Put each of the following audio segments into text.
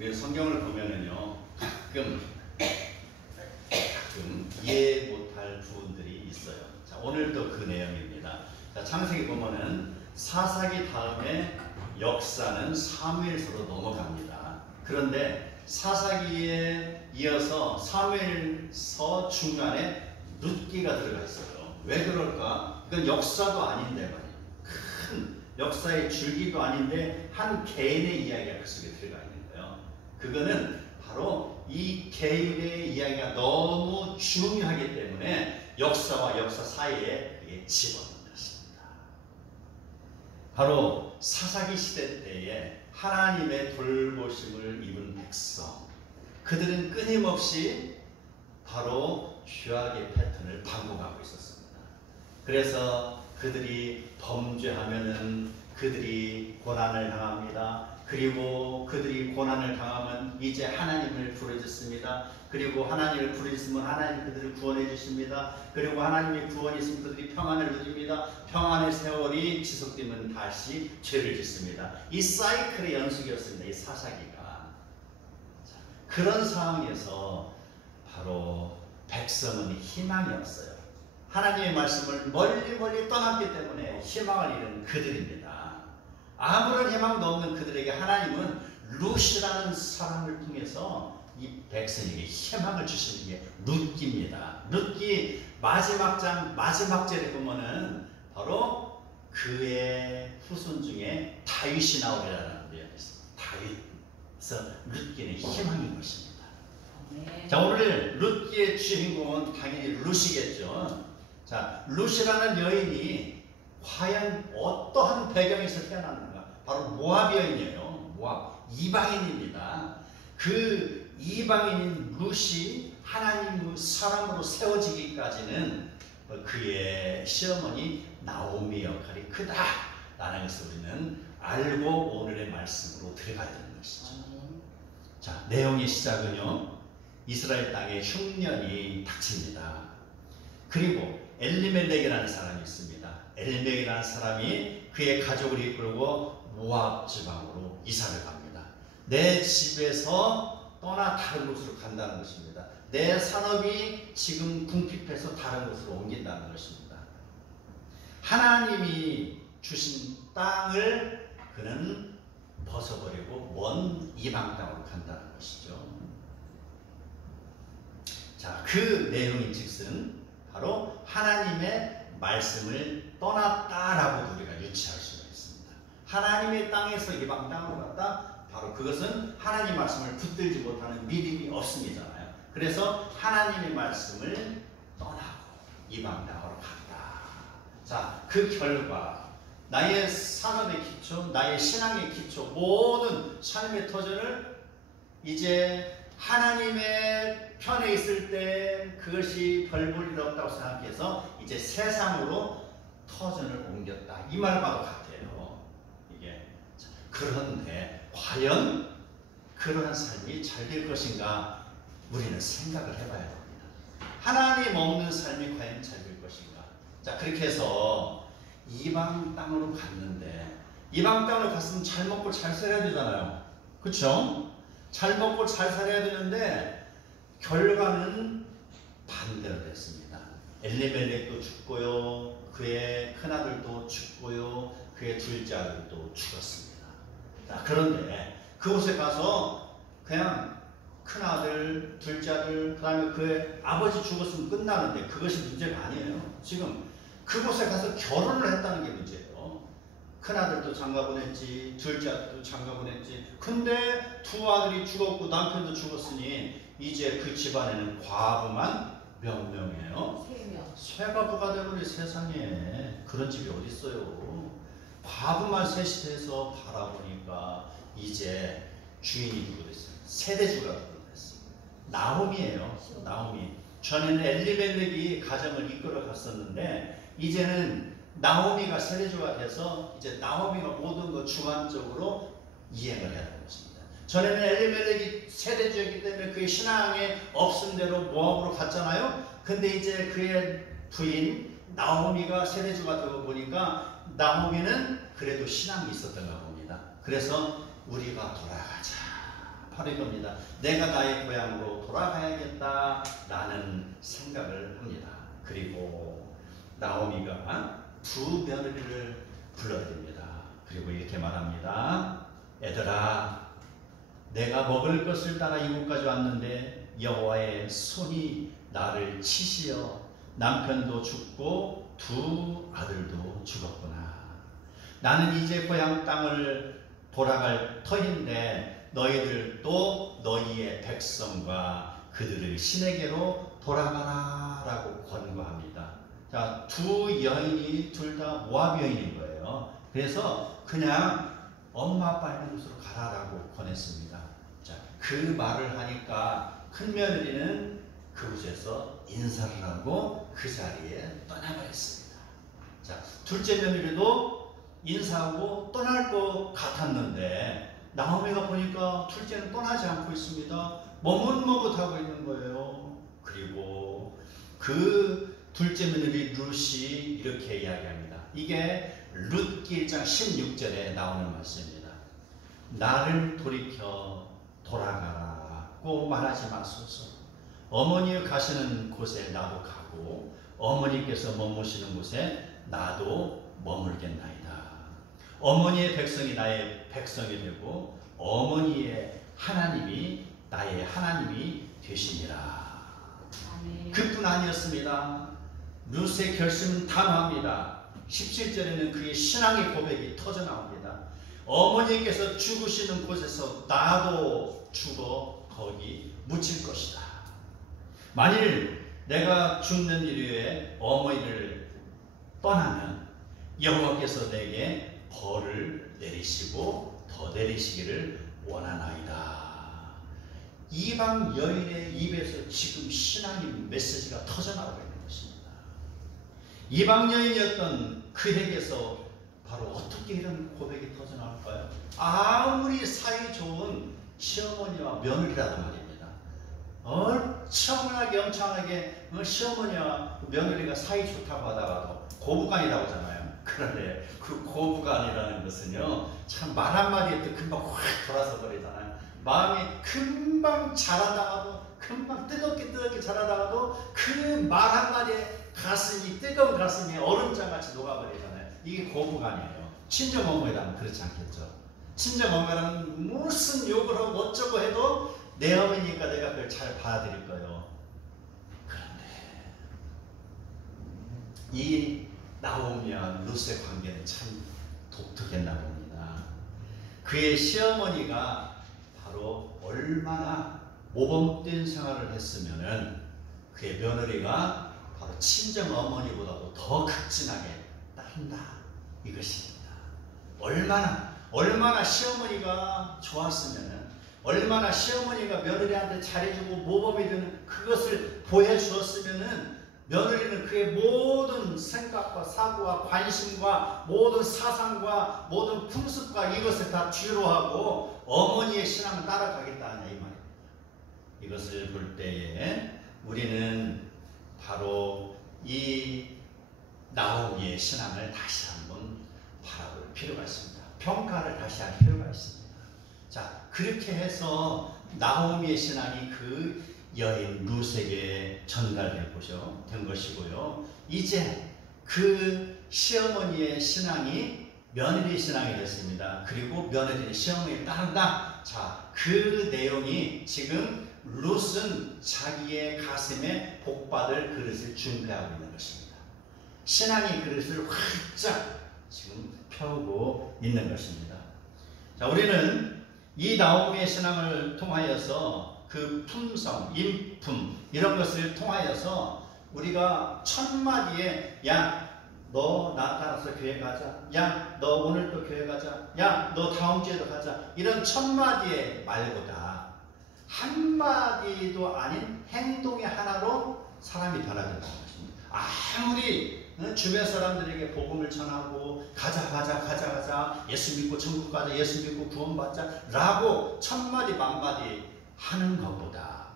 우리 성경을 보면은요, 가끔 이해 못할 부분들이 있어요. 자, 오늘도 그 내용입니다. 자, 창세기 보면은 사사기 다음에 역사는 사무엘서로 넘어갑니다. 그런데 사사기에 이어서 사무엘서 중간에 룻기가 들어가 있어요. 왜 그럴까? 이건 역사도 아닌데 말이에요. 큰 역사의 줄기도 아닌데 한 개인의 이야기가 그 속에 들어가 있는 거예요. 그거는 바로 이 개인의 이야기가 너무 중요하기 때문에 역사와 역사 사이에 그게 집어넣는 것입니다. 바로 사사기 시대 때에 하나님의 돌보심을 입은 백성, 그들은 끊임없이 바로 죄악의 패턴을 반복하고 있었습니다. 그래서 그들이 범죄하면은 그들이 고난을 당합니다. 그리고 그들이 고난을 당하면 이제 하나님을 부르짖습니다. 그리고 하나님을 부르짖으면 하나님 그들을 구원해 주십니다. 그리고 하나님의 구원이 있으면 그들이 평안을 누립니다. 평안의 세월이 지속되면 다시 죄를 짓습니다. 이 사이클의 연속이었습니다. 이 사사기가. 그런 상황에서 바로 백성은 희망이 없어요. 하나님의 말씀을 멀리 떠났기 때문에 희망을 잃은 그들입니다. 아무런 희망도 없는 그들에게 하나님은 룻이라는 사람을 통해서 이 백성에게 희망을 주시는 게 룻기입니다. 룻기 마지막 장 마지막 절에 보면은 바로 그의 후손 중에 다윗이 나오리라는 내용이 있습니다. 다윗. 그래서 룻기는 희망인 것입니다. 네. 자, 오늘 룻기의 주인공은 당연히 룻이겠죠. 자, 룻이라는 여인이 과연 어떠한 배경에서 태어났는가? 바로 모압 여인이에요. 모압 이방인입니다. 그 이방인인 룻이 하나님의 사람으로 세워지기까지는 그의 시어머니 나오미 역할이 크다라는 것을 우리는 알고 오늘의 말씀으로 들어가야 되는 것이죠. 자, 내용의 시작은요, 이스라엘 땅에 흉년이 닥칩니다. 그리고 엘리멜렉이라는 사람이 있습니다. 엘리멜렉이라는 사람이 그의 가족을 이끌고 모압 지방으로 이사를 갑니다. 내 집에서 떠나 다른 곳으로 간다는 것입니다. 내 산업이 지금 궁핍해서 다른 곳으로 옮긴다는 것입니다. 하나님이 주신 땅을 그는 벗어버리고 먼 이방 땅으로 간다는 것이죠. 자, 그 내용인 즉슨 바로 하나님의 말씀을 떠났다라고 우리가 유추할 수가 있습니다. 하나님의 땅에서 이방 땅으로 갔다, 바로 그것은 하나님 말씀을 붙들지 못하는 믿음이 없음이잖아요. 그래서 하나님의 말씀을 떠나고 이방 땅으로 갔다. 자, 그 결과 나의 산업의 기초, 나의 신앙의 기초, 모든 삶의 터전을 이제 하나님의 편에 있을 때 그것이 별 볼 일 없다고 생각해서 이제 세상으로 터전을 옮겼다. 이 말과도 같아요. 이게. 그런데 과연 그러한 삶이 잘 될 것인가? 우리는 생각을 해봐야 됩니다. 하나님 없는 삶이 과연 잘 될 것인가? 자, 그렇게 해서 이방 땅으로 갔는데, 이방 땅으로 갔으면 잘 먹고 잘 살아야 되잖아요. 그렇죠? 잘 먹고 잘 살아야 되는데 결과는 반대로 됐습니다. 엘리멜렉도 죽고요, 그의 큰아들도 죽고요, 그의 둘째 아들도 죽었습니다. 자, 그런데 그곳에 가서 그냥 큰아들, 둘째 아들, 그 다음에 그의 아버지 죽었으면 끝나는데 그것이 문제가 아니에요. 지금 그곳에 가서 결혼을 했다는 게 문제예요. 큰아들도 장가 보냈지, 둘째 아들도 장가 보냈지. 근데 두 아들이 죽었고 남편도 죽었으니 이제 그 집안에는 과부만 몇 명이에요? 3명. 쇠과부가 되버린 세상에 그런 집이 어디 있어요? 과부만 셋이 돼서 바라보니까 이제 주인이 누구 됐어요? 세대주가 누구 됐어요? 나홈이에요. 나홈이. 전에는 엘리멜렉이 가정을 이끌어 갔었는데 이제는 나오미가 세대주가 돼서 이제 나오미가 모든 것 주관적으로 이행을 해야 되는 것입니다. 전에는 엘리멜렉이 세대주였기 때문에 그의 신앙에 없은 대로 모압으로 갔잖아요. 근데 이제 그의 부인 나오미가 세대주가 되고 보니까 나오미는 그래도 신앙이 있었던가 봅니다. 그래서 우리가 돌아가자. 바로 이겁니다. 내가 나의 고향으로 돌아가야겠다라는 생각을 합니다. 그리고 나오미가 두 며느리를 불러드립니다. 그리고 이렇게 말합니다. 애들아, 내가 먹을 것을 따라 이곳까지 왔는데 여호와의 손이 나를 치시어 남편도 죽고 두 아들도 죽었구나. 나는 이제 고향 땅을 돌아갈 터인데 너희들도 너희의 백성과 그들의 신에게로 돌아가라 라고 권고합니다. 자, 두 여인이 둘 다 모압 여인인 거예요. 그래서 그냥 엄마 아빠 있는 곳으로 가라라고 권했습니다. 자, 그 말을 하니까 큰 며느리는 그곳에서 인사를 하고 그 자리에 떠나버렸습니다. 자, 둘째 며느리도 인사하고 떠날 것 같았는데 나오미가 보니까 둘째는 떠나지 않고 있습니다. 머뭇머뭇하고 있는 거예요. 그리고 그 둘째 며느리 룻이 이렇게 이야기합니다. 이게 룻기 1장 16절에 나오는 말씀입니다. 나를 돌이켜 돌아가라고 말하지 마소서. 어머니 가시는 곳에 나도 가고 어머니께서 머무시는 곳에 나도 머물겠나이다. 어머니의 백성이 나의 백성이 되고 어머니의 하나님이 나의 하나님이 되시니라. 그뿐 아니었습니다. 룻의 결심은 단호합니다. 17절에는 그의 신앙의 고백이 터져 나옵니다. 어머니께서 죽으시는 곳에서 나도 죽어 거기 묻힐 것이다. 만일 내가 죽는 이후에 어머니를 떠나면 여호와께서 내게 벌을 내리시고 더 내리시기를 원하나이다. 이방 여인의 입에서 지금 신앙의 메시지가 터져 나오고 있는 것입니다. 이방 여인이었던 그에게서 바로 어떻게 이런 고백이 터져 나올까요? 아무리 사이 좋은 시어머니와 며느리라도 말입니다. 엄청나게 시어머니와 며느리가 사이 좋다고 하다가도 고부간이라고 하잖아요. 그런데 그 고부간이라는 것은요, 참 말 한마디에 또 금방 확 돌아서 버리잖아요. 마음이 금방 자라다가도, 금방 뜨겁게 자라다가도 그 말 한마디에 가슴이, 뜨거운 가슴이 얼음장같이 녹아버리잖아요. 이게 고부간이에요. 친정 어머니라면 그렇지 않겠죠. 친정 어머니라면 무슨 욕을 하고 어쩌고 해도 내 어머니니까 내가 그걸 잘 받아들일 거예요. 그런데 이 나오미와 룻의 관계는 참 독특했나 봅니다. 그의 시어머니가 바로 얼마나 모범된 생활을 했으면은 그의 며느리가 바로 친정 어머니보다도 더 극진하게 따른다 이것입니다. 얼마나 시어머니가 좋았으면은, 얼마나 시어머니가 며느리한테 잘해주고 모범이 되는 그것을 보여주었으면은 며느리는 그의 모든 생각과 사고와 관심과 모든 사상과 모든 풍습과 이것을 다 뒤로하고 어머니의 신앙을 따라가겠다는 이 말입니다. 이것을 볼 때에 우리는 바로 이 나오미의 신앙을 다시 한번 바라볼 필요가 있습니다. 평가를 다시 할 필요가 있습니다. 자, 그렇게 해서 나오미의 신앙이 그 여인 룻에게 전달된 것이고요. 이제 그 시어머니의 신앙이 며느리 신앙이 됐습니다. 그리고 며느리는 시어머니를 따른다. 자, 그 내용이 지금 룻은 자기의 가슴에 복받을 그릇을 준비하고 있는 것입니다. 신앙의 그릇을 활짝 지금 펴고 있는 것입니다. 자, 우리는 이 나오미의 신앙을 통하여서 그 품성, 인품 이런 것을 통하여서 우리가 첫마디에 야, 너 나 따라서 교회 가자. 야, 너 오늘 또 교회 가자. 야, 너 다음 주에도 가자. 이런 첫마디의 말보다 한마디도 아닌 행동의 하나로 사람이 변화된다는 것입니다. 아무리 주변 사람들에게 복음을 전하고 가자 예수 믿고 천국 가자, 예수 믿고 구원받자 라고 첫마디 만마디 하는 것보다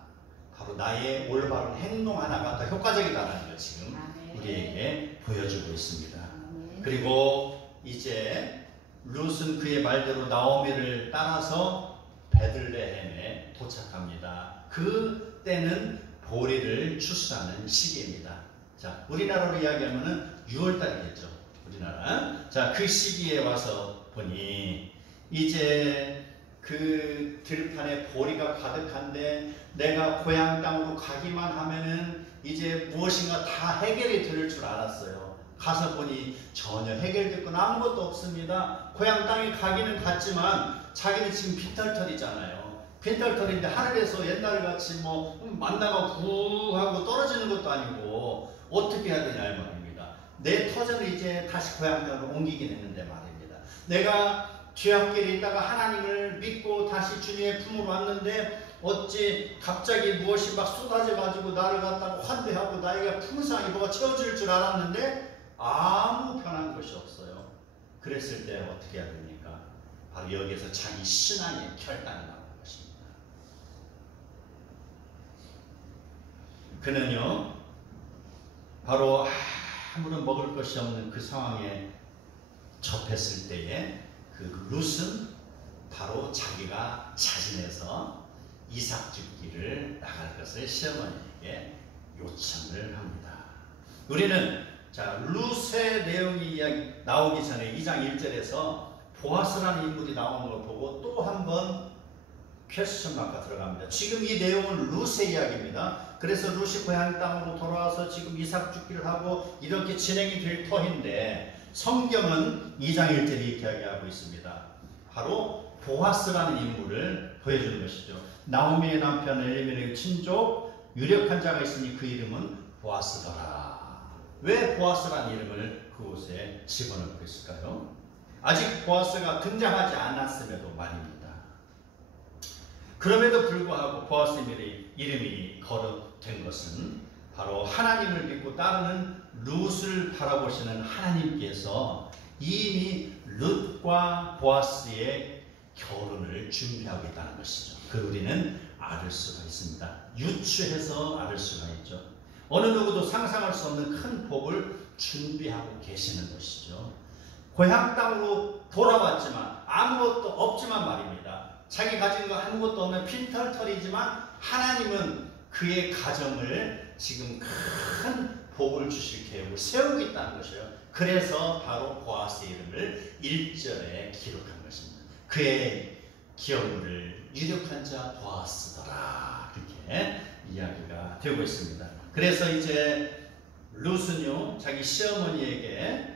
바로 나의 올바른 행동 하나가 더 효과적이다라는 걸 지금 우리에게 보여주고 있습니다. 그리고 이제 룻은 그의 말대로 나오미를 따라서 베들레헴에 도착합니다. 그 때는 보리를 추수하는 시기입니다. 자, 우리나라로 이야기하면은 6월달이겠죠. 우리나라. 자, 그 시기에 와서 보니 이제 그 들판에 보리가 가득한데 내가 고향 땅으로 가기만 하면은 이제 무엇인가 다 해결이 될 줄 알았어요. 가서 보니 전혀 해결됐거나 아무것도 없습니다. 고향 땅에 가기는 갔지만 자기는 지금 빈털털이잖아요. 빈털털인데 하늘에서 옛날 같이 뭐 만나가 구하고 떨어지는 것도 아니고 어떻게 해야 되냐 이 말입니다. 내 터전을 이제 다시 고향 땅으로 옮기긴 했는데 말입니다. 내가 죄악길에 있다가 하나님을 믿고 다시 주님의 품으로 왔는데 어찌 갑자기 무엇이 막 쏟아져 가지고 나를 갖다가 환대하고 나에게 풍성하게 뭐가 채워질 줄 알았는데 아무 변한 것이 없어요. 그랬을 때 어떻게 해야 됩니까? 바로 여기에서 자기 신앙의 결단이 나오는 것입니다. 그는요 바로 아무런 먹을 것이 없는 그 상황에 접했을 때에 그 룻은 바로 자기가 자진해서 이삭 죽기를 나갈 것을 시어머니에게 요청을 합니다. 우리는 자 룻의 내용이 나오기 전에 2장 1절에서 보아스라는 인물이 나오는 걸 보고 또 한 번 퀘스천 마크가 들어갑니다. 지금 이 내용은 룻의 이야기입니다. 그래서 룻이 고향 땅으로 돌아와서 지금 이삭 죽기를 하고 이렇게 진행이 될 터인데 성경은 2장 1절에 이렇게 이야기하고 있습니다. 바로 보아스라는 인물을 보여주는 것이죠. 나오미의 남편 엘리멜렉의 친족 유력한 자가 있으니 그 이름은 보아스더라. 왜 보아스라는 이름을 그곳에 집어넣고 있을까요? 아직 보아스가 등장하지 않았음에도 말입니다. 그럼에도 불구하고 보아스의 이름이 거듭된 것은 바로 하나님을 믿고 따르는 룻을 바라보시는 하나님께서 이미 룻과 보아스의 결혼을 준비하고 있다는 것이죠. 그걸 우리는 알을 수가 있습니다. 유추해서 알을 수가 있죠. 어느 누구도 상상할 수 없는 큰 복을 준비하고 계시는 것이죠. 고향 땅으로 돌아왔지만 아무것도 없지만 말입니다. 자기 가진 거 아무것도 없는 빈털털이지만 하나님은 그의 가정을 지금 큰 복을 주실 계획을 세우고 있다는 것이에요. 그래서 바로 보아스의 이름을 1절에 기록한 것입니다. 그의 기업물을 유력한 자 보아스더라 이렇게 이야기가 되고 있습니다. 그래서 이제 룻은요 자기 시어머니에게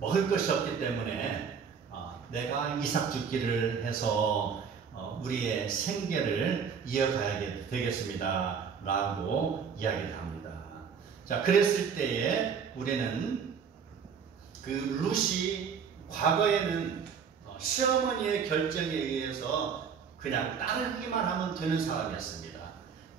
먹을 것이 없기 때문에 내가 이삭 죽기를 해서 우리의 생계를 이어가야 되겠습니다 라고 이야기를 합니다. 자, 그랬을 때에 우리는 그 룻이 과거에는 시어머니의 결정에 의해서 그냥 따르기만 하면 되는 사람이었습니다.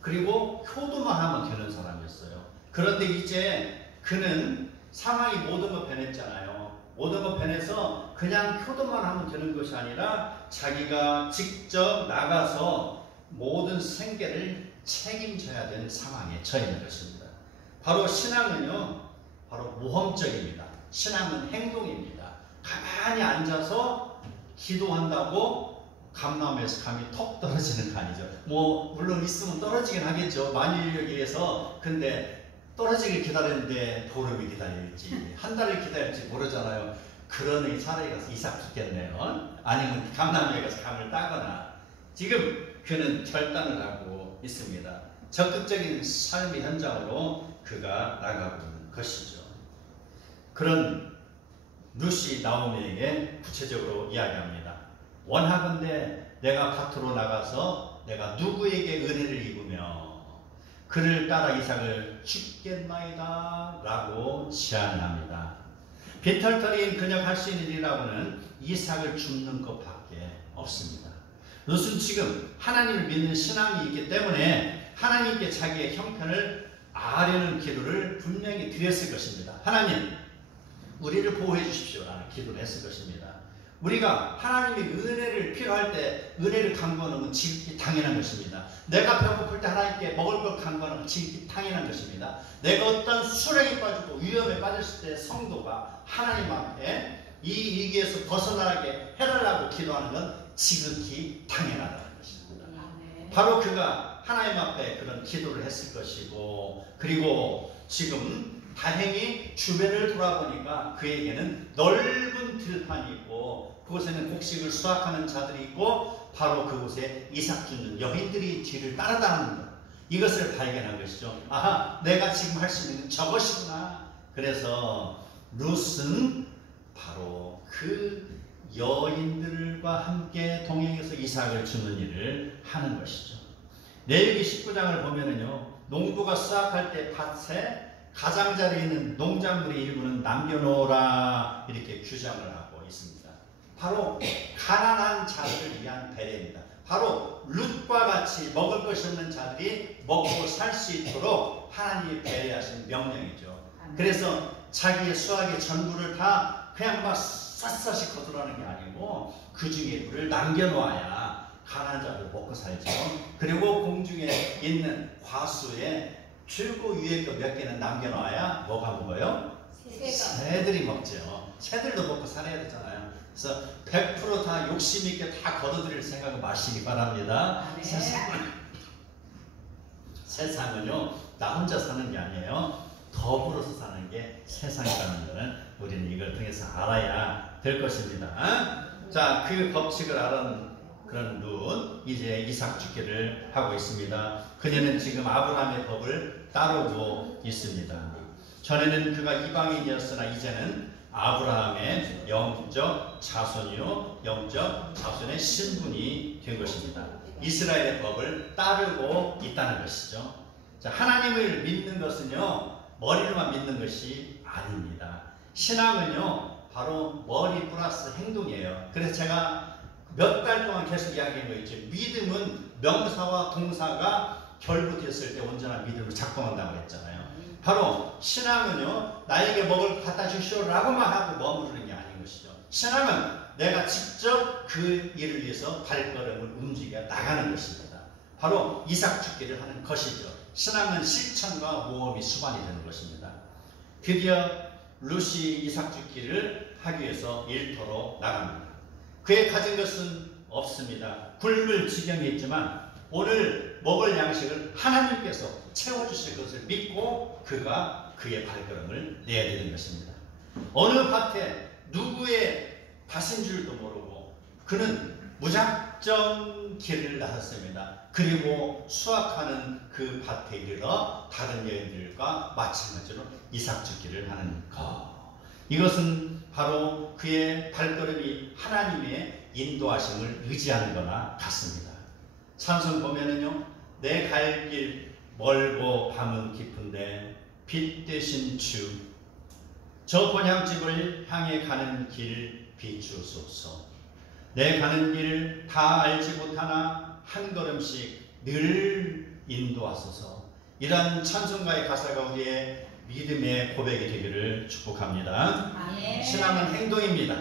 그리고 효도만 하면 되는 사람이었어요. 그런데 이제 그는 상황이 모든 것 변했잖아요. 모든 것 변해서 그냥 효도만 하면 되는 것이 아니라 자기가 직접 나가서 모든 생계를 책임져야 되는 상황에 처해 것입니다. 바로 신앙은요, 바로 모험적입니다. 신앙은 행동입니다. 가만히 앉아서 기도한다고 감나무에서 감이 턱 떨어지는 거 아니죠. 뭐 물론 있으면 떨어지긴 하겠죠. 만일에 의해서. 근데 떨어지길 기다렸는데 보름이 기다릴지 한 달을 기다릴지 모르잖아요. 그러니 차라리 가서 이삭 죽겠네요. 아니면 감나무에 가서 감을 따거나. 지금 그는 결단을 하고 있습니다. 적극적인 삶의 현장으로 그가 나가고 있는 것이죠. 그런 룻이 나오미에게 구체적으로 이야기합니다. 원하건대 내가 밭으로 나가서 내가 누구에게 은혜를 입으며 그를 따라 이삭을 죽겠나이다 라고 제안합니다. 빈털터리인 그녀가 할 수 있는 일이라고는 이삭을 죽는 것밖에 없습니다. 룻은 지금 하나님을 믿는 신앙이 있기 때문에 하나님께 자기의 형편을 아뢰는 기도를 분명히 드렸을 것입니다. 하나님, 우리를 보호해 주십시오 라는 기도를 했을 것입니다. 우리가 하나님의 은혜를 필요할 때 은혜를 간구하는 건 지극히 당연한 것입니다. 내가 배고플 때 하나님께 먹을 걸 간구하는 건 지극히 당연한 것입니다. 내가 어떤 수렁에 빠지고 위험에 빠졌을 때 성도가 하나님 앞에 이 위기에서 벗어나게 해달라고 기도하는 건 지극히 당연하다는 것입니다. 바로 그가 하나님 앞에 그런 기도를 했을 것이고, 그리고 지금 다행히 주변을 돌아보니까 그에게는 넓은 들판이 있고 그곳에는 곡식을 수확하는 자들이 있고 바로 그곳에 이삭 주는 여인들이 뒤를 따라다니는 것, 이것을 발견한 것이죠. 아하, 내가 지금 할 수 있는 건 저것이구나. 그래서 룻은 바로 그 여인들과 함께 동행해서 이삭을 주는 일을 하는 것이죠. 레위기 19장을 보면은요, 농부가 수확할 때 밭에 가장자리에 있는 농작물의 일부는 남겨놓으라 이렇게 규정을 하고 있습니다. 바로 가난한 자들을 위한 배려입니다. 바로 룻과 같이 먹을 것이 없는 자들이 먹고 살 수 있도록 하나님이 배려하신 명령이죠. 그래서 자기의 수확의 전부를 다 그냥 막 샅샅이 거두라는 게 아니고 그 중에 일부를 남겨놓아야 가난한 자들 먹고 살죠. 그리고 공중에 있는 과수에 줄고 위에 거 몇 개는 남겨놔야 뭐가 먹어요? 새들이 먹죠. 새들도 먹고 살아야 되잖아요. 그래서 100% 다 욕심 있게 다 걷어들일 생각을 마시기 바랍니다. 세상은요, 나 혼자 사는 게 아니에요. 더불어서 사는 게 세상이라는 것은 우리는 이걸 통해서 알아야 될 것입니다. 자, 그 법칙을 알아는 그런 룻, 이제 이삭 주기를 하고 있습니다. 그녀는 지금 아브라함의 법을 따르고 있습니다. 전에는 그가 이방인이었으나 이제는 아브라함의 영적 자손이요, 영적 자손의 신분이 된 것입니다. 이스라엘의 법을 따르고 있다는 것이죠. 자, 하나님을 믿는 것은요, 머리로만 믿는 것이 아닙니다. 신앙은요, 바로 머리 플러스 행동이에요. 그래서 제가 몇 달 동안 계속 이야기한 거 있죠. 믿음은 명사와 동사가 결부됐을 때 온전한 믿음으로 작동한다고 했잖아요. 바로 신앙은요, 나에게 먹을 것 갖다 주시오라고만 하고 머무르는 게 아닌 것이죠. 신앙은 내가 직접 그 일을 위해서 발걸음을 움직여 나가는 것입니다. 바로 이삭 죽기를 하는 것이죠. 신앙은 실천과 모험이 수반이 되는 것입니다. 드디어 룻이 이삭 죽기를 하기 위해서 일터로 나갑니다. 그의 가진 것은 없습니다. 굶을 지경이 있지만 오늘 먹을 양식을 하나님께서 채워주실 것을 믿고 그가 그의 발걸음을 내야 되는 것입니다. 어느 밭에 누구의 밭인 줄도 모르고 그는 무작정 길을 나섰습니다. 그리고 수확하는 그 밭에 이르러 다른 여인들과 마찬가지로 이삭 죽기를 하는 것. 이것은 바로 그의 발걸음이 하나님의 인도하심을 의지하는 거나 같습니다. 찬송 보면은요, 내 갈 길 멀고 밤은 깊은데 빛 대신 주, 저 본향집을 향해 가는 길 비추소서. 내 가는 길을 다 알지 못하나 한 걸음씩 늘 인도하소서. 이런 찬송가의 가사가 우리의 믿음의 고백이 되기를 축복합니다. 아멘. 신앙은 행동입니다.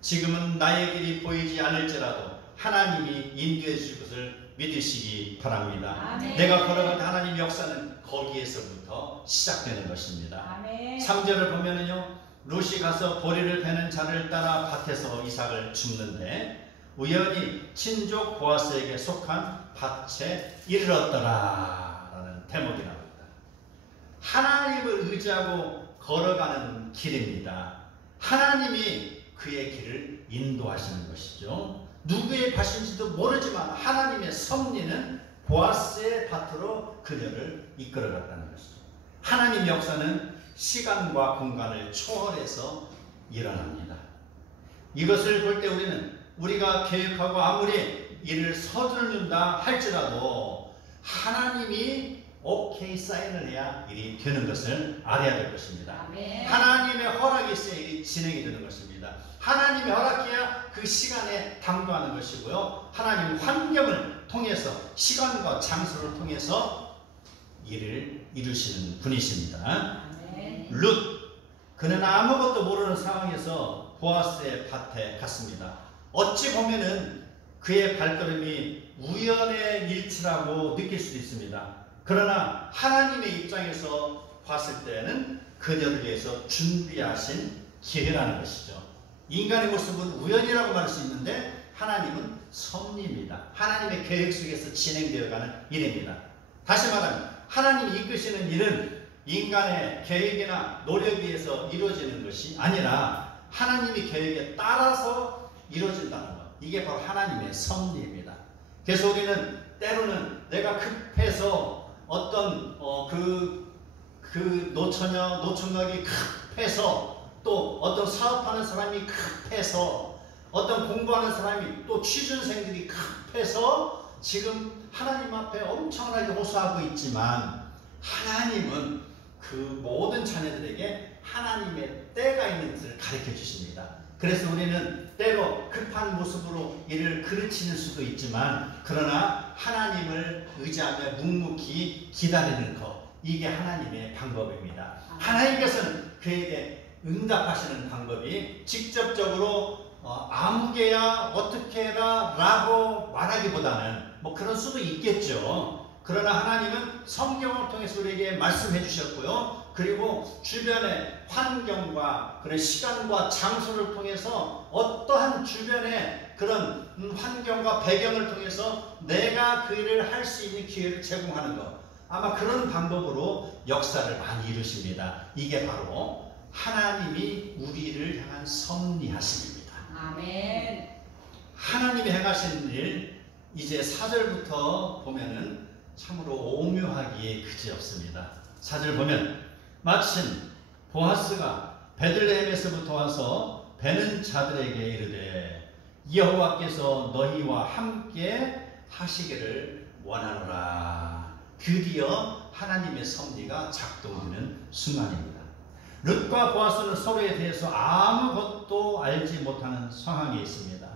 지금은 나의 길이 보이지 않을지라도 하나님이 인도해 주실 것을 믿으시기 바랍니다. 아멘. 내가 걸어갈 때 하나님의 역사는 거기에서부터 시작되는 것입니다. 아멘. 3절을 보면은요, 룻이 가서 보리를 베는 자를 따라 밭에서 이삭을 줍는데 우연히 친족 보아스에게 속한 밭에 이르렀더라 라는 대목이 나옵니다. 하나님을 의지하고 걸어가는 길입니다. 하나님이 그의 길을 인도하시는 것이죠. 누구의 밭인지도 모르지만 하나님의 섭리는 보아스의 밭으로 그녀를 이끌어갔다는 것이죠. 하나님의 역사는 시간과 공간을 초월해서 일어납니다. 이것을 볼 때 우리는 우리가 계획하고 아무리 일을 서두른다 할지라도 하나님이 오케이 사인을 해야 일이 되는 것을 알아야 될 것입니다. 아멘. 하나님의 허락이 있어야 일이 진행이 되는 것입니다. 하나님의 허락해야 그 시간에 당도하는 것이고요. 하나님 환경을 통해서 시간과 장소를 통해서 일을 이루시는 분이십니다. 아멘. 룻, 그는 아무것도 모르는 상황에서 보아스의 밭에 갔습니다. 어찌 보면은 그의 발걸음이 우연의 일치라고 느낄 수도 있습니다. 그러나 하나님의 입장에서 봤을 때는 그녀를 위해서 준비하신 기회라는 것이죠. 인간의 모습은 우연이라고 말할 수 있는데 하나님은 섭리입니다. 하나님의 계획 속에서 진행되어가는 일입니다. 다시 말하면 하나님이 이끄시는 일은 인간의 계획이나 노력에 의해서 이루어지는 것이 아니라 하나님의 계획에 따라서 이루어진다는 것. 이게 바로 하나님의 섭리입니다. 그래서 우리는 때로는 내가 급해서 어떤 노총각이 급해서 또 어떤 사업하는 사람이 급해서 어떤 공부하는 사람이 또 취준생들이 급해서 지금 하나님 앞에 엄청나게 호소하고 있지만 하나님은 그 모든 자녀들에게 하나님의 때가 있는 것을 가르쳐 주십니다. 그래서 우리는 때로 급한 모습으로 이를 그르치는 수도 있지만 그러나 하나님을 의지하며 묵묵히 기다리는 것, 이게 하나님의 방법입니다. 하나님께서는 그에게 응답하시는 방법이 직접적으로 아무개야 어떻게 해라 라고 말하기보다는 뭐 그런 수도 있겠죠. 그러나 하나님은 성경을 통해서 우리에게 말씀해 주셨고요. 그리고 주변의 환경과 그런 시간과 장소를 통해서 어떠한 주변의 그런 환경과 배경을 통해서 내가 그 일을 할 수 있는 기회를 제공하는 것, 아마 그런 방법으로 역사를 많이 이루십니다. 이게 바로 하나님이 우리를 향한 섭리하심입니다. 아멘. 하나님이 행하신 일, 이제 4절부터 보면은 참으로 오묘하기에 그지없습니다. 4절 보면 마침 보아스가 베들레헴에서부터 와서 베는 자들에게 이르되 여호와께서 너희와 함께 하시기를 원하노라. 드디어 하나님의 섭리가 작동되는 순간입니다. 룻과 보아스는 서로에 대해서 아무것도 알지 못하는 상황에 있습니다.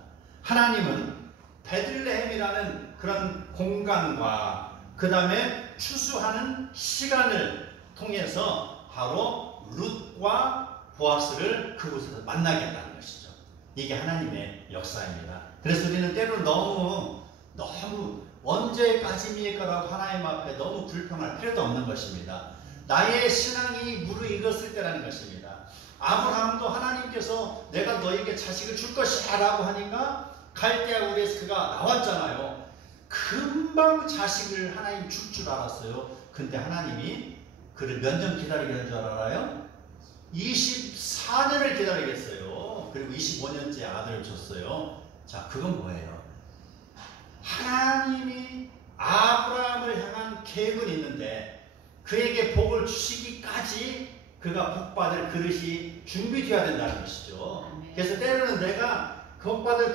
하나님은 베들레헴이라는 그런 공간과 그 다음에 추수하는 시간을 통해서 바로 룻과 보아스를 그곳에서 만나게 한다는 것이죠. 이게 하나님의 역사입니다. 그래서 우리는 때로 너무 언제까지입니까라고 하나님 앞에 너무 불평할 필요도 없는 것입니다. 나의 신앙이 무르익었을 때라는 것입니다. 아브라함도 하나님께서 내가 너에게 자식을 줄 것이야 라고 하니까 갈대아 우리에서 그가 나왔잖아요. 금방 자식을 하나님 줄 줄 알았어요. 근데 하나님이 그를 몇 년 기다리게 한 줄 알아요? 24년을 기다리겠어요. 그리고 25년째 아들을 줬어요. 자, 그건 뭐예요? 하나님이 아브라함을 향한 계획은 있는데 그에게 복을 주시기까지 그가 복받을 그릇이 준비되어야 된다는 것이죠. 그래서 때로는 내가 복받을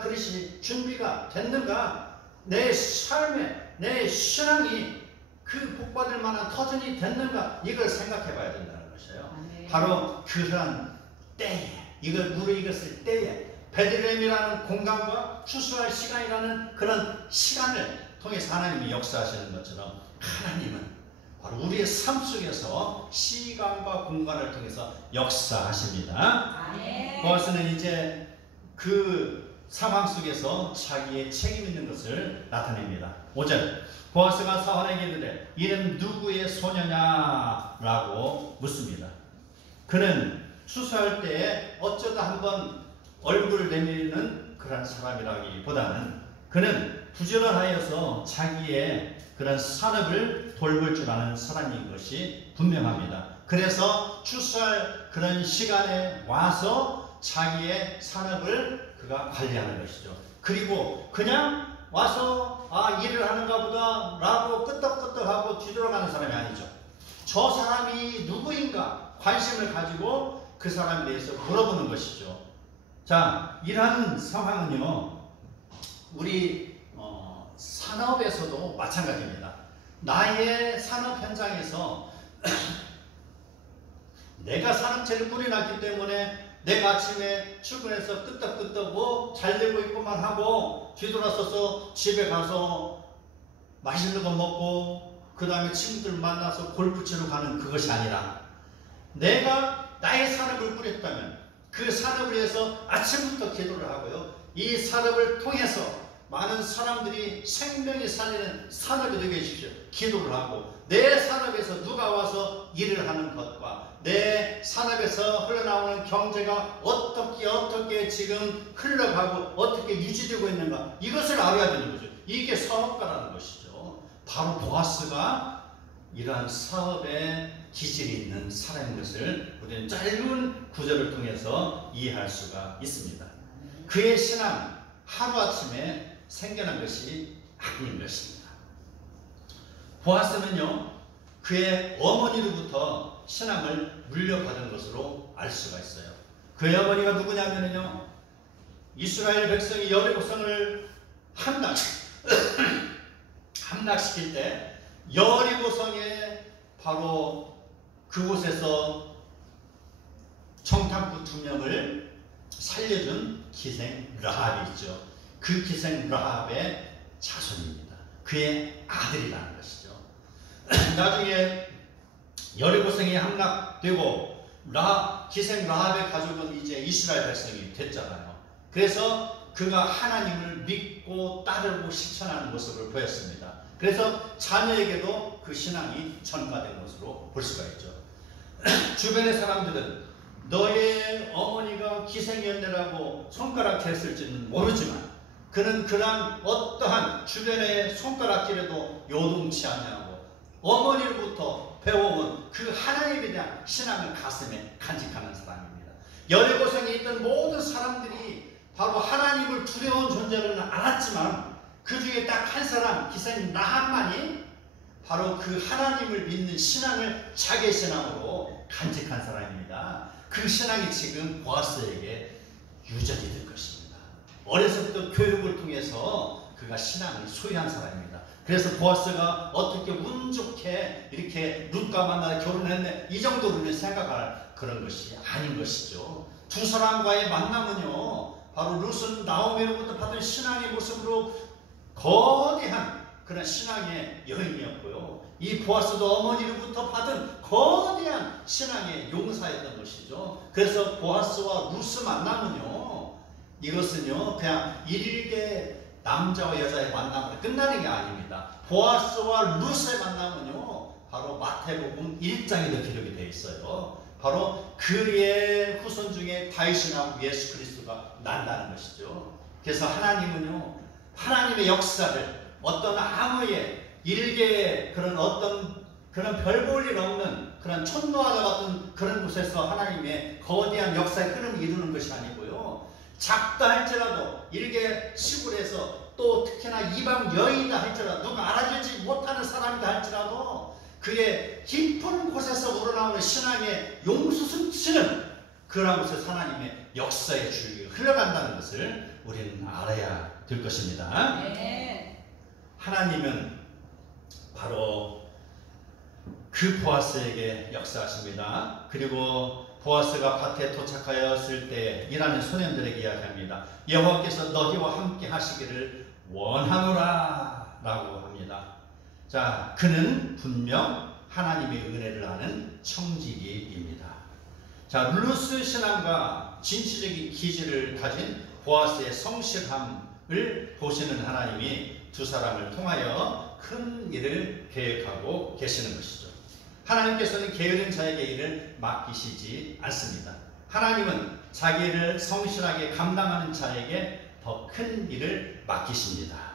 그릇이 준비가 됐는가, 내 삶에 내 신앙이 그 복받을 만한 터전이 됐는가, 이걸 생각해 봐야 된다는 것이에요. 바로 그런 때에, 이걸 무르익었을 때에 베들레헴이라는 공간과 추수할 시간이라는 그런 시간을 통해서 하나님이 역사하시는 것처럼 하나님은 바로 우리의 삶 속에서 시간과 공간을 통해서 역사하십니다. 보아스는 이제 그 상황 속에서 자기의 책임 있는 것을 나타냅니다. 5절, 보아스가 사환에게 이르되 이는 누구의 소녀냐 라고 묻습니다. 그는 추수할 때에 어쩌다 한번 얼굴을 내미는 그런 사람이라기보다는 그는 부지런하여서 자기의 그런 산업을 돌볼 줄 아는 사람인 것이 분명합니다. 그래서 추수할 그런 시간에 와서 자기의 산업을 그가 관리하는 것이죠. 그리고 그냥 와서 일을 하는가 보다 라고 끄떡끄떡하고 뒤돌아가는 사람이 아니죠. 저 사람이 누구인가 관심을 가지고 그 사람에 대해서 물어보는 것이죠. 자, 이러한 상황은요, 우리 산업에서도 마찬가지입니다. 나의 산업 현장에서 내가 산업체를 꾸려놨기 때문에 내가 아침에 출근해서 끄떡끄떡 잘 되고 있고만 하고 뒤돌아서서 집에 가서 맛있는 거 먹고 그 다음에 친구들 만나서 골프 치러 가는 그것이 아니라 내가 나의 산업을 꾸렸다면 그 산업을 위해서 아침부터 기도를 하고요. 이 산업을 통해서 많은 사람들이 생명이 살리는 산업이 되게 해주십시오. 기도를 하고 내 산업에서 누가 와서 일을 하는 것과 내 산업에서 흘러나오는 경제가 어떻게 지금 흘러가고 어떻게 유지되고 있는가, 이것을 알아야 되는 거죠. 이게 사업가라는 것이죠. 바로 보아스가 이러한 사업에 기질이 있는 사람인 것을 우리는 짧은 구절을 통해서 이해할 수가 있습니다. 그의 신앙 하루아침에 생겨난 것이 아닌 것입니다. 보아스는요, 그의 어머니로부터 신앙을 물려받은 것으로 알 수가 있어요. 그의 어머니가 누구냐면요, 이스라엘 백성이 여리고성을 함락시킬 때 여리고성에 바로 그곳에서 청탐꾼 2명을 살려준 기생 라합이 있죠. 그 기생 라합의 자손입니다. 그의 아들이라는 것이죠. 나중에 여리고성이 함락되고 기생 라합의 가족은 이제 이스라엘 백성이 됐잖아요. 그래서 그가 하나님을 믿고 따르고 실천하는 모습을 보였습니다. 그래서 자녀에게도 그 신앙이 전가된 것으로 볼 수가 있죠. 주변의 사람들은 너의 어머니가 기생이었네라고 손가락질했을지는 모르지만 그는 그런 어떠한 주변의 손가락질에도 요동치 않냐고 어머니로부터 배워온 그 하나님에 대한 신앙을 가슴에 간직하는 사람입니다. 여리고성에 있던 모든 사람들이 바로 하나님을 두려운 존재를 알았지만 그 중에 딱 한 사람, 기생 라합만이 바로 그 하나님을 믿는 신앙을 자기의 신앙으로 간직한 사람입니다. 그 신앙이 지금 보아스에게 유전이 될 것입니다. 어려서부터 교육을 통해서 그가 신앙을 소유한 사람입니다. 그래서 보아스가 어떻게 운 좋게 이렇게 룻과 만나 결혼했네, 이 정도로는 생각할 그런 것이 아닌 것이죠. 두 사람과의 만남은요, 바로 룻은 나오미로부터 받은 신앙의 모습으로 거대한 그런 신앙의 여인이었고요. 이 보아스도 어머니로부터 받은 거대한 신앙의 용사였던 것이죠. 그래서 보아스와 룻의 만남은요, 이것은요 그냥 일개 남자와 여자의 만남으로 끝나는 게 아닙니다. 보아스와 룻의 만남은요 바로 마태복음 1장에도 기록이 되어 있어요. 바로 그의 후손 중에 다윗이나 예수 그리스도가 난다는 것이죠. 그래서 하나님은요, 하나님의 역사를 어떤 아무의 일개의 그런 별 볼 일 없는 그런 천노하다 같은 그런 곳에서 하나님의 거대한 역사의 흐름을 이루는 것이 아니고요, 작다 할지라도 일개 시골에서 또 특히나 이방 여인이다 할지라도 누가 알아주지 못하는 사람이다 할지라도 그의 깊은 곳에서 우러나오는 신앙의 용수숨치는 그런 곳에서 하나님의 역사의 줄기가 흘러간다는 것을 우리는 알아야 될 것입니다. 네. 하나님은 바로 그 보아스에게 역사하십니다. 그리고 보아스가 밭에 도착하였을 때 일하는 소년들에게 이야기합니다. 여호와께서 너희와 함께 하시기를 원하노라 라고 합니다. 자, 그는 분명 하나님의 은혜를 아는 청지기입니다. 자, 룻의 신앙과 진취적인 기질을 가진 보아스의 성실함을 보시는 하나님이 두 사람을 통하여 큰 일을 계획하고 계시는 것이죠. 하나님께서는 게으른 자에게 일을 맡기시지 않습니다. 하나님은 자기 일을 성실하게 감당하는 자에게 더 큰 일을 맡기십니다.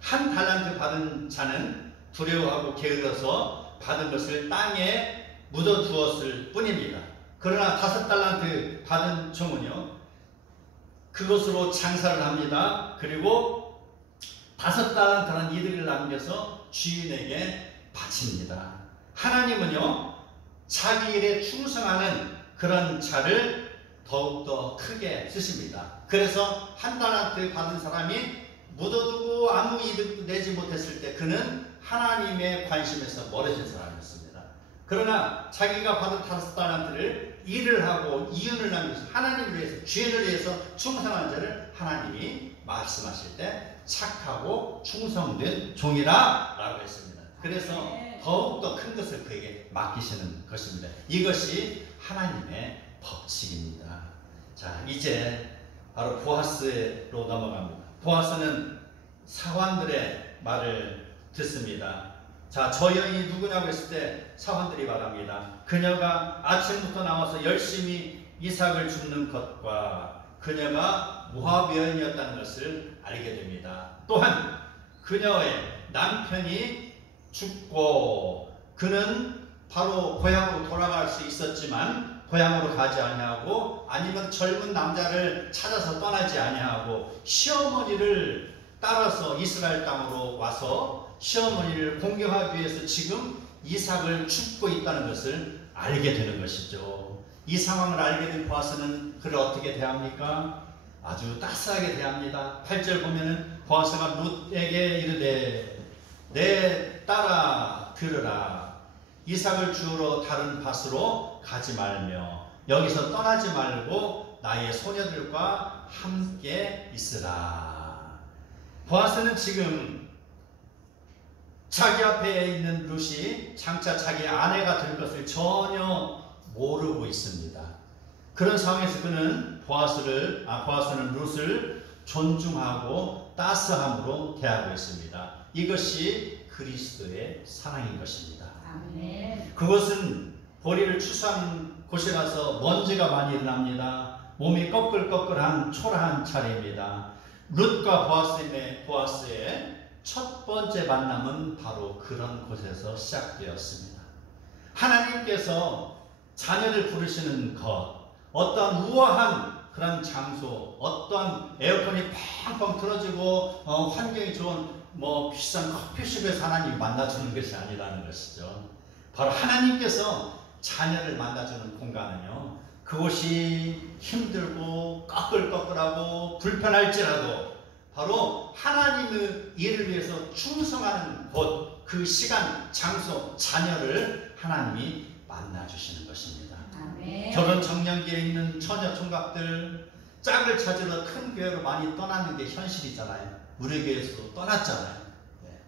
한 달란트 받은 자는 두려워하고 게을러서 받은 것을 땅에 묻어두었을 뿐입니다. 그러나 5달란트 받은 종은요, 그것으로 장사를 합니다. 그리고 5달란트라는 이득을 남겨서 주인에게 바칩니다. 하나님은요, 자기 일에 충성하는 그런 자를 더욱더 크게 쓰십니다. 그래서 1달란트 받은 사람이 묻어두고 아무 이득도 내지 못했을 때 그는 하나님의 관심에서 멀어진 사람이었습니다. 그러나 자기가 받은 5달란트를 일을 하고 이윤을 남겨서 하나님을 위해서, 주인을 위해서 충성한 자를 하나님이 말씀하실 때 착하고 충성된 종이라 라고 했습니다. 그래서 더욱더 큰 것을 그에게 맡기시는 것입니다. 이것이 하나님의 법칙입니다. 자, 이제 바로 보아스로 넘어갑니다. 보아스는 사환들의 말을 듣습니다. 자, 저 여인이 누구냐고 했을 때 사환들이 말합니다. 그녀가 아침부터 나와서 열심히 이삭을 줍는 것과 그녀가 모압 여인이었다는 것을 알게 됩니다. 또한 그녀의 남편이 죽고 그는 바로 고향으로 돌아갈 수 있었지만 고향으로 가지 아니하고 아니면 젊은 남자를 찾아서 떠나지 아니하고 시어머니를 따라서 이스라엘 땅으로 와서 시어머니를 공경하기 위해서 지금 이삭을 줍고 있다는 것을 알게 되는 것이죠. 이 상황을 알게 된 보아스는 그를 어떻게 대합니까? 아주 따스하게 대합니다. 8절 보면은 보아스가 룻에게 이르되 내 딸아 들으라. 이삭을 주우러 다른 밭으로 가지 말며 여기서 떠나지 말고 나의 소녀들과 함께 있으라. 보아스는 지금 자기 앞에 있는 룻이 장차 자기 아내가 될 것을 전혀 모르고 있습니다. 그런 상황에서 그는 보아스는 룻을 존중하고 따스함으로 대하고 있습니다. 이것이 그리스도의 사랑인 것입니다. 아멘. 그것은 보리를 추수하는 곳이라서 먼지가 많이 일어납니다. 몸이 꺼끌꺼끌한 초라한 차례입니다. 룻과 보아스의 첫 번째 만남은 바로 그런 곳에서 시작되었습니다. 하나님께서 자녀를 부르시는 것, 어떤 우아한 그런 장소, 어떤 에어컨이 팡팡 틀어지고 환경이 좋은 비싼 커피숍에서 하나님이 만나주는 것이 아니라는 것이죠. 바로 하나님께서 자녀를 만나주는 공간은요, 그곳이 힘들고 꺼끌꺼끌하고 불편할지라도 바로 하나님의 일을 위해서 충성하는 곳, 그 시간, 장소, 자녀를 하나님이 만나주시는 것입니다. 아멘. 결혼 정년기에 있는 처녀 총각들 짝을 찾으러 큰 교회로 많이 떠나는 게 현실이잖아요. 우리 교회에서도 떠났잖아요. 네.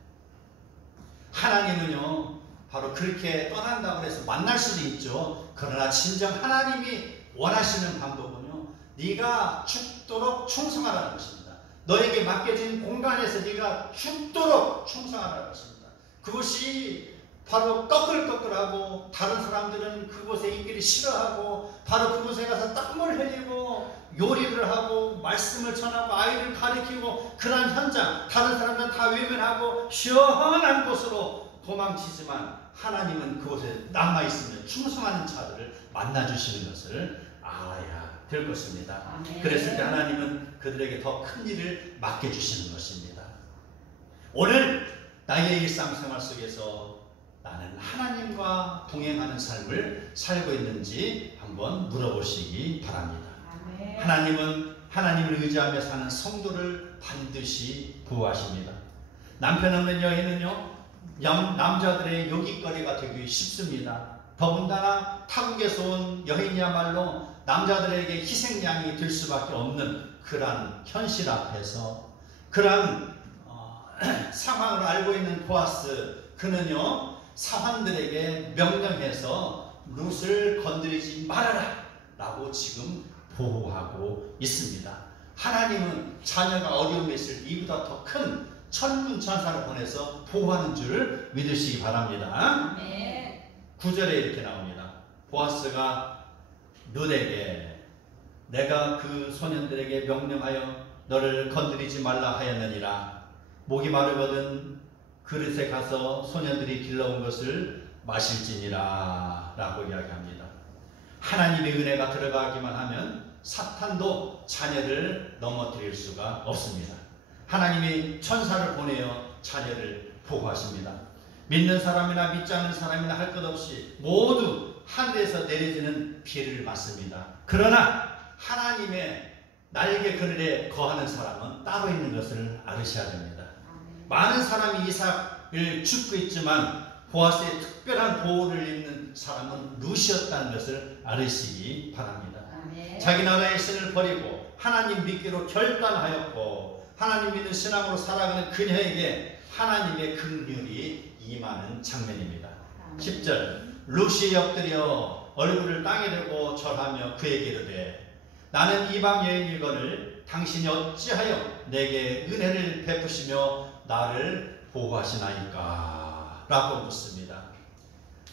하나님은요 바로 그렇게 떠난다고 해서 만날 수도 있죠. 그러나 진정 하나님이 원하시는 방법은요, 네가 죽도록 충성하라는 것입니다. 너에게 맡겨진 공간에서 네가 죽도록 충성하라는 것입니다. 그것이 바로 꺼끌꺼끌하고 다른 사람들은 그곳에 있기를 싫어하고 바로 그곳에 가서 땀을 흘리고 요리를 하고 말씀을 전하고 아이를 가르치고 그런 현장, 다른 사람들은 다 외면하고 시원한 곳으로 도망치지만 하나님은 그곳에 남아있으며 충성하는 자들을 만나주시는 것을 알아야 될 것입니다. 아멘. 그랬을 때 하나님은 그들에게 더 큰 일을 맡겨주시는 것입니다. 오늘 나의 일상생활 속에서 나는 하나님과 동행하는 삶을 살고 있는지 한번 물어보시기 바랍니다. 아멘. 하나님은 하나님을 의지하며 사는 성도를 반드시 보호하십니다. 남편 없는 여인은요, 남자들의 요깃거리가 되기 쉽습니다. 더군다나 타국에서 온 여인이야말로 남자들에게 희생양이 될 수밖에 없는 그러한 현실 앞에서 그러한 상황을 알고 있는 보아스, 그는요 사환들에게 명령해서 룻을 건드리지 말아라 라고 지금 보호하고 있습니다. 하나님은 자녀가 어려움에 있을 때 이보다 더 큰 천군 천사를 보내서 보호하는 줄을 믿으시기 바랍니다. 아멘. 9절에 이렇게 나옵니다. 보아스가 룻에게 내가 그 소년들에게 명령하여 너를 건드리지 말라 하였느니라. 목이 마르거든 그릇에 가서 소년들이 길러온 것을 마실지니라 라고 이야기합니다. 하나님의 은혜가 들어가기만 하면 사탄도 자녀를 넘어뜨릴 수가 없습니다. 하나님이 천사를 보내어 자녀를 보호하십니다. 믿는 사람이나 믿지 않는 사람이나 할 것 없이 모두 하늘에서 내려지는 비를 맞습니다. 그러나 하나님의 날개 그늘에 거하는 사람은 따로 있는 것을 알으셔야 됩니다. 많은 사람이 이삭을 줍고 있지만 보아스의 특별한 보호를 입는 사람은 룻이었다는 것을 알으시기 바랍니다. 아멘. 자기 나라의 신을 버리고 하나님 믿기로 결단하였고 하나님 믿는 신앙으로 살아가는 그녀에게 하나님의 긍휼이 임하는 장면입니다. 10절 룻이 엎드려 얼굴을 땅에 대고 절하며 그에게 이르되 나는 이방 여인이거늘 당신이 어찌하여 내게 은혜를 베푸시며 나를 보호하시나이까? 라고 묻습니다.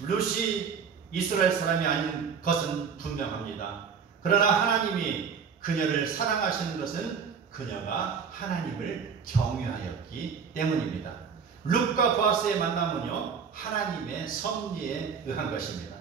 룻이 이스라엘 사람이 아닌 것은 분명합니다. 그러나 하나님이 그녀를 사랑하시는 것은 그녀가 하나님을 경외하였기 때문입니다. 룻과 보아스의 만남은요, 하나님의 섭리에 의한 것입니다.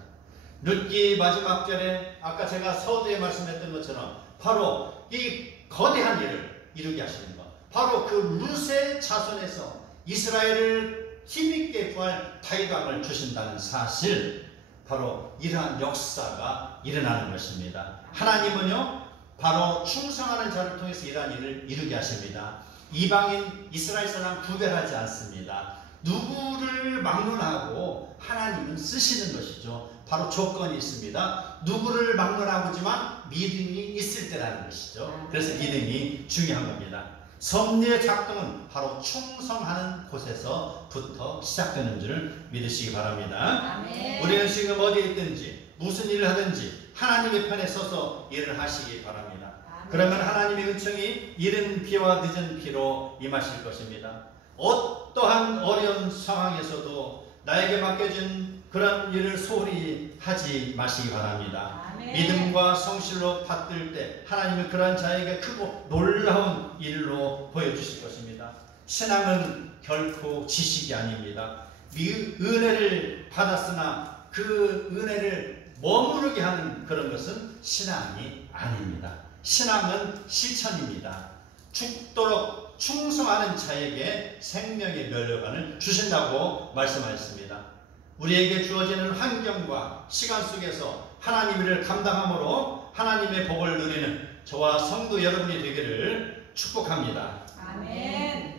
룻기 마지막 절에 아까 제가 서두에 말씀했던 것처럼 바로 이 거대한 일을 이루게 하시는 것, 바로 그 룻의 자손에서 이스라엘을 힘있게 구할 다윗 왕을 주신다는 사실, 바로 이러한 역사가 일어나는 것입니다. 하나님은요, 바로 충성하는 자를 통해서 이러한 일을 이루게 하십니다. 이방인 이스라엘 사람 구별하지 않습니다. 누구를 막론하고 하나님은 쓰시는 것이죠. 바로 조건이 있습니다. 누구를 막론하고지만 믿음이 있을 때라는 것이죠. 그래서 믿음이 중요한 겁니다. 섭리의 작동은 바로 충성하는 곳에서부터 시작되는 줄 믿으시기 바랍니다. 아멘. 우리는 지금 어디에 있든지 무슨 일을 하든지 하나님의 편에 서서 일을 하시기 바랍니다. 아멘. 그러면 하나님의 은총이 이른 비와 늦은 비로 임하실 것입니다. 어떠한 어려운 상황에서도 나에게 맡겨진 그런 일을 소홀히 하지 마시기 바랍니다. 아멘. 믿음과 성실로 받들 때 하나님은 그러한 자에게 크고 놀라운 일로 보여주실 것입니다. 신앙은 결코 지식이 아닙니다. 은혜를 받았으나 그 은혜를 머무르게 하는 그런 것은 신앙이 아닙니다. 신앙은 실천입니다. 죽도록 충성하는 자에게 생명의 면류관을 주신다고 말씀하셨습니다. 우리에게 주어지는 환경과 시간 속에서 하나님의 일을 감당함으로 하나님의 복을 누리는 저와 성도 여러분이 되기를 축복합니다. 아멘.